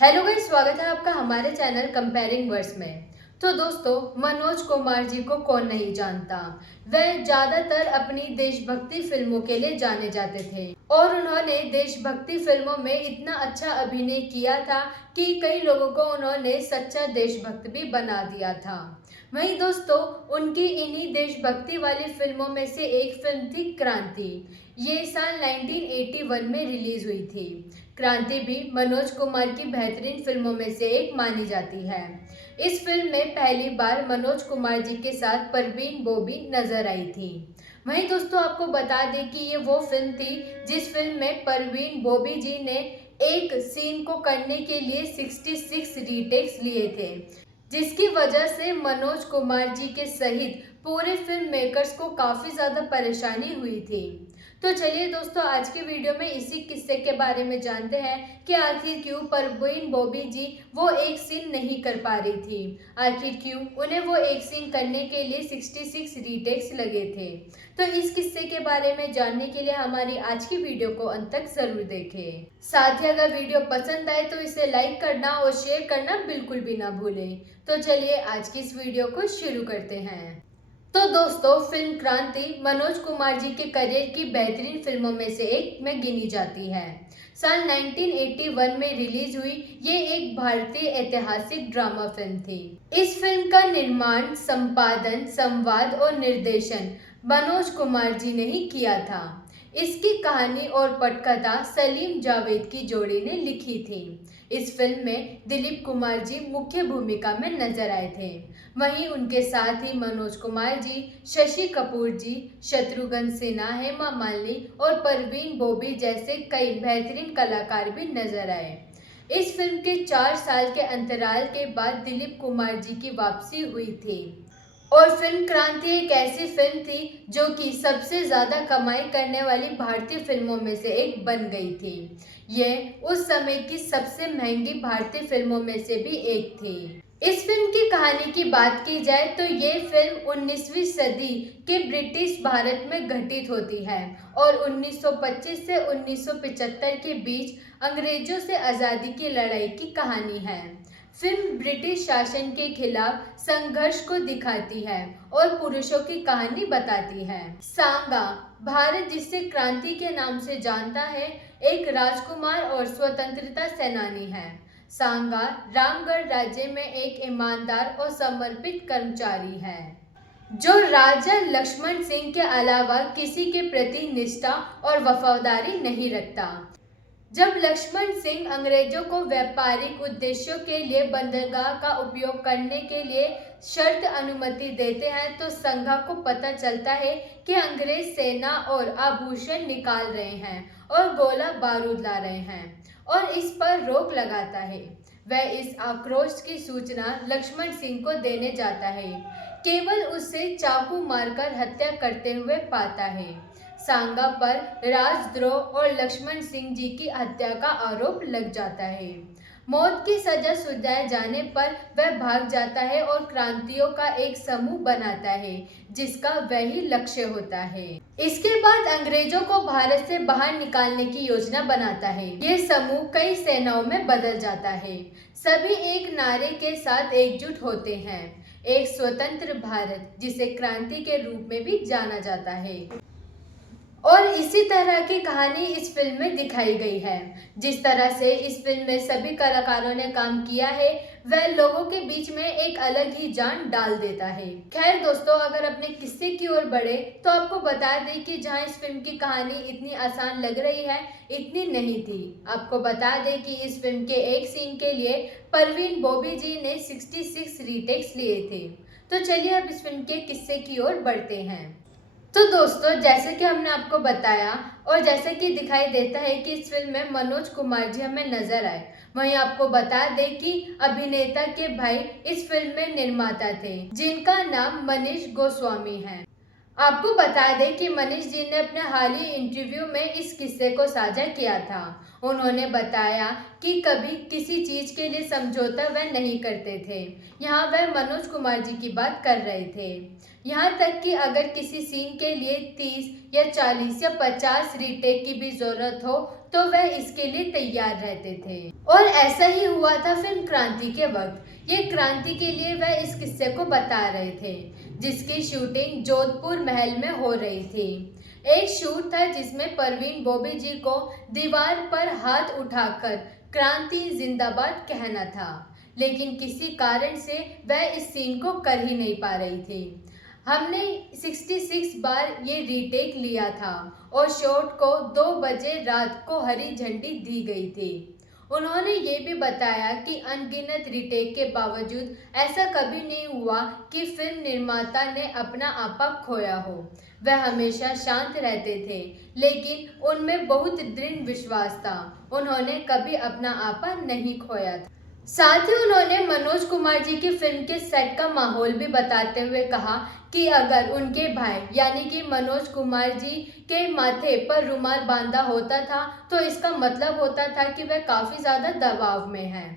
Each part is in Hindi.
हेलो गाइस, स्वागत है आपका हमारे चैनल कंपेयरिंग वर्ड्स में। तो दोस्तों, मनोज कुमार जी को कौन नहीं जानता। वह ज्यादातर अपनी देशभक्ति फिल्मों के लिए जाने जाते थे और उन्होंने देशभक्ति फिल्मों में इतना अच्छा अभिनय किया था कि कई लोगों को उन्होंने सच्चा देशभक्त भी बना दिया था। वहीं दोस्तों, उनकी इन्हीं देशभक्ति वाली फिल्मों में से एक फिल्म थी क्रांति। ये साल 1981 में रिलीज हुई थी। क्रांति भी मनोज कुमार की बेहतरीन फिल्मों में से एक मानी जाती है। इस फिल्म में पहली बार मनोज कुमार जी के साथ परवीन बोबी नजर आई थी। वहीं दोस्तों, आपको बता दें कि ये वो फिल्म थी जिस फिल्म में परवीन बोबी जी ने एक सीन को करने के लिए 66 रीटेक्स लिए थे, जिसकी वजह से मनोज कुमार जी के सहित पूरे फिल्म मेकर्स को काफ़ी ज़्यादा परेशानी हुई थी। तो चलिए दोस्तों, आज के वीडियो में इसी किस्से के बारे में जानते हैं कि आखिर क्यों परवीन बोबी जी वो एक सीन नहीं कर पा रही थी। आखिर क्यों उन्हें वो एक सीन करने के लिए 66 रीटेक्स लगे थे। तो इस किस्से के बारे में जानने के लिए हमारी आज की वीडियो को अंत तक जरूर देखें। साथ ही अगर वीडियो पसंद आए तो इसे लाइक करना और शेयर करना बिल्कुल भी ना भूलें। तो चलिए आज की इस वीडियो को शुरू करते हैं। तो दोस्तों, फिल्म क्रांति मनोज कुमार जी के करियर की बेहतरीन फिल्मों में से एक में गिनी जाती है। साल 1981 में रिलीज हुई ये एक भारतीय ऐतिहासिक ड्रामा फिल्म थी। इस फिल्म का निर्माण, संपादन, संवाद और निर्देशन मनोज कुमार जी ने ही किया था। इसकी कहानी और पटकथा सलीम जावेद की जोड़ी ने लिखी थी। इस फिल्म में दिलीप कुमार जी मुख्य भूमिका में नजर आए थे। वहीं उनके साथ ही मनोज कुमार जी, शशि कपूर जी, शत्रुघ्न सिन्हा, हेमा मालिनी और परवीन बोबी जैसे कई बेहतरीन कलाकार भी नजर आए। इस फिल्म के 4 साल के अंतराल के बाद दिलीप कुमार जी की वापसी हुई थी और फिल्म क्रांति एक ऐसी फिल्म थी जो कि सबसे ज़्यादा कमाई करने वाली भारतीय फिल्मों में से एक बन गई थी। ये उस समय की सबसे महंगी भारतीय फिल्मों में से भी एक थी। इस फिल्म की कहानी की बात की जाए तो ये फिल्म 19वीं सदी के ब्रिटिश भारत में घटित होती है और 1925 से 1975 के बीच अंग्रेजों से आज़ादी की लड़ाई की कहानी है। फिल्म ब्रिटिश शासन के खिलाफ संघर्ष को दिखाती है और पुरुषों की कहानी बताती है। सांगा, भारत जिसे क्रांति के नाम से जानता है, एक राजकुमार और स्वतंत्रता सेनानी है। सांगा रामगढ़ राज्य में एक ईमानदार और समर्पित कर्मचारी है जो राजा लक्ष्मण सिंह के अलावा किसी के प्रति निष्ठा और वफादारी नहीं रखता। जब लक्ष्मण सिंह अंग्रेजों को व्यापारिक उद्देश्यों के लिए बंदरगाह का उपयोग करने के लिए शर्त अनुमति देते हैं तो संघा को पता चलता है कि अंग्रेज सेना और आभूषण निकाल रहे हैं और गोला बारूद ला रहे हैं और इस पर रोक लगाता है। वह इस आक्रोश की सूचना लक्ष्मण सिंह को देने जाता है, केवल उसे चाकू मारकर हत्या करते हुए पाता है। सांगा पर राजद्रोह और लक्ष्मण सिंह जी की हत्या का आरोप लग जाता है। मौत की सजा सुनाए जाने पर वह भाग जाता है और क्रांतियों का एक समूह बनाता है जिसका वही लक्ष्य होता है। इसके बाद अंग्रेजों को भारत से बाहर निकालने की योजना बनाता है। ये समूह कई सेनाओं में बदल जाता है। सभी एक नारे के साथ एकजुट होते हैं, एक स्वतंत्र भारत, जिसे क्रांति के रूप में भी जाना जाता है। और इसी तरह की कहानी इस फिल्म में दिखाई गई है। जिस तरह से इस फिल्म में सभी कलाकारों ने काम किया है, वह लोगों के बीच में एक अलग ही जान डाल देता है। खैर दोस्तों, अगर अपने किस्से की ओर बढ़े तो आपको बता दें कि जहां इस फिल्म की कहानी इतनी आसान लग रही है, इतनी नहीं थी। आपको बता दें कि इस फिल्म के एक सीन के लिए परवीन बोबी जी ने 66 रीटेक्स लिए थे। तो चलिए अब इस फिल्म के किस्से की ओर बढ़ते हैं। तो दोस्तों, जैसे कि हमने आपको बताया और जैसे कि दिखाई देता है कि इस फिल्म में मनोज कुमार जी हमें नजर आए, वहीं आपको बता दें कि अभिनेता के भाई इस फिल्म में निर्माता थे जिनका नाम मनीष गोस्वामी है। आपको बता दें कि मनीष जी ने अपने हाल ही इंटरव्यू में इस किस्से को साझा किया था। उन्होंने बताया कि कभी किसी चीज के लिए समझौता वह नहीं करते थे। यहाँ वह मनोज कुमार जी की बात कर रहे थे। यहाँ तक कि अगर किसी सीन के लिए 30 या 40 या 50 रीटेक की भी जरूरत हो तो वह इसके लिए तैयार रहते थे। और ऐसा ही हुआ था फिल्म क्रांति के वक्त। ये क्रांति के लिए वह इस किस्से को बता रहे थे, जिसकी शूटिंग जोधपुर महल में हो रही थी। एक शूट था जिसमें परवीन बॉबी जी को दीवार पर हाथ उठाकर क्रांति जिंदाबाद कहना था, लेकिन किसी कारण से वह इस सीन को कर ही नहीं पा रही थी। हमने 66 बार ये रीटेक लिया था और शॉट को 2 बजे रात को हरी झंडी दी गई थी। उन्होंने ये भी बताया कि अनगिनत रीटेक के बावजूद ऐसा कभी नहीं हुआ कि फिल्म निर्माता ने अपना आपा खोया हो। वह हमेशा शांत रहते थे, लेकिन उनमें बहुत दृढ़ विश्वास था। उन्होंने कभी अपना आपा नहीं खोया था। साथ ही उन्होंने मनोज कुमार जी की फिल्म के सेट का माहौल भी बताते हुए कहा कि अगर उनके भाई यानी कि मनोज कुमार जी के माथे पर रुमाल बांधा होता था तो इसका मतलब होता था कि वह काफ़ी ज़्यादा दबाव में हैं।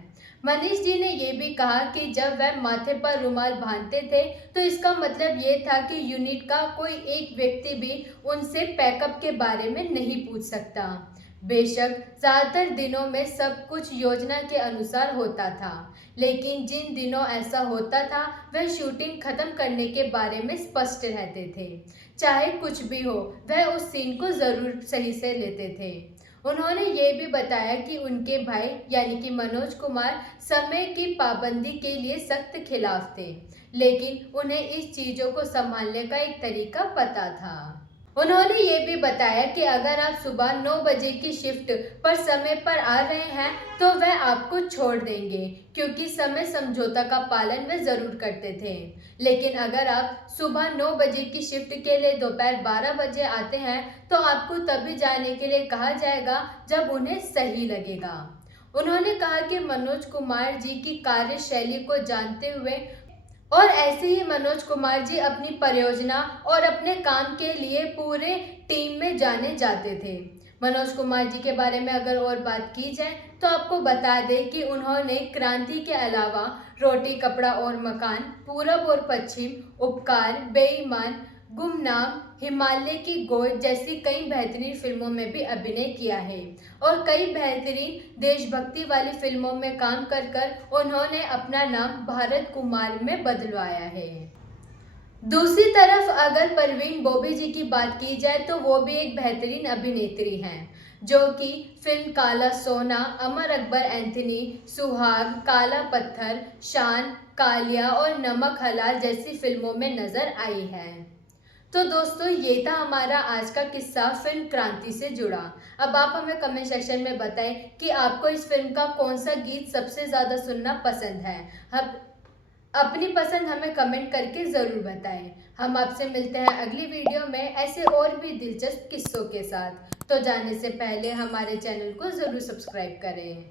मनीष जी ने यह भी कहा कि जब वह माथे पर रुमाल बांधते थे तो इसका मतलब ये था कि यूनिट का कोई एक व्यक्ति भी उनसे पैकअप के बारे में नहीं पूछ सकता। बेशक ज़्यादातर दिनों में सब कुछ योजना के अनुसार होता था, लेकिन जिन दिनों ऐसा होता था वह शूटिंग खत्म करने के बारे में स्पष्ट रहते थे। चाहे कुछ भी हो, वह उस सीन को ज़रूर सही से लेते थे। उन्होंने ये भी बताया कि उनके भाई यानी कि मनोज कुमार समय की पाबंदी के लिए सख्त खिलाफ थे, लेकिन उन्हें इस चीज़ों को संभालने का एक तरीका पता था। उन्होंने ये भी बताया कि अगर आप सुबह 9 बजे की शिफ्ट पर समय पर आ रहे हैं तो वह आपको छोड़ देंगे, क्योंकि समय समझौता का पालन वे ज़रूर करते थे। लेकिन अगर आप सुबह 9 बजे की शिफ्ट के लिए दोपहर 12 बजे आते हैं तो आपको तभी जाने के लिए कहा जाएगा जब उन्हें सही लगेगा। उन्होंने कहा कि मनोज कुमार जी की कार्यशैली को जानते हुए और ऐसे ही मनोज कुमार जी अपनी परियोजना और अपने काम के लिए पूरे टीम में जाने जाते थे। मनोज कुमार जी के बारे में अगर और बात की जाए तो आपको बता दें कि उन्होंने क्रांति के अलावा रोटी कपड़ा और मकान, पूरब और पश्चिम, उपकार, बेईमान, गुमनाम, हिमालय की गोद जैसी कई बेहतरीन फिल्मों में भी अभिनय किया है और कई बेहतरीन देशभक्ति वाली फिल्मों में काम कर कर उन्होंने अपना नाम भारत कुमार में बदलवाया है। दूसरी तरफ अगर परवीन बॉबी जी की बात की जाए तो वो भी एक बेहतरीन अभिनेत्री हैं, जो कि फिल्म काला सोना, अमर अकबर एंथनी, सुहाग, काला पत्थर, शान, कालिया और नमक हलाल जैसी फिल्मों में नजर आई है। तो दोस्तों ये था हमारा आज का किस्सा फिल्म क्रांति से जुड़ा। अब आप हमें कमेंट सेक्शन में बताएं कि आपको इस फिल्म का कौन सा गीत सबसे ज़्यादा सुनना पसंद है। अब अपनी पसंद हमें कमेंट करके ज़रूर बताएं। हम आपसे मिलते हैं अगली वीडियो में ऐसे और भी दिलचस्प किस्सों के साथ। तो जाने से पहले हमारे चैनल को ज़रूर सब्सक्राइब करें।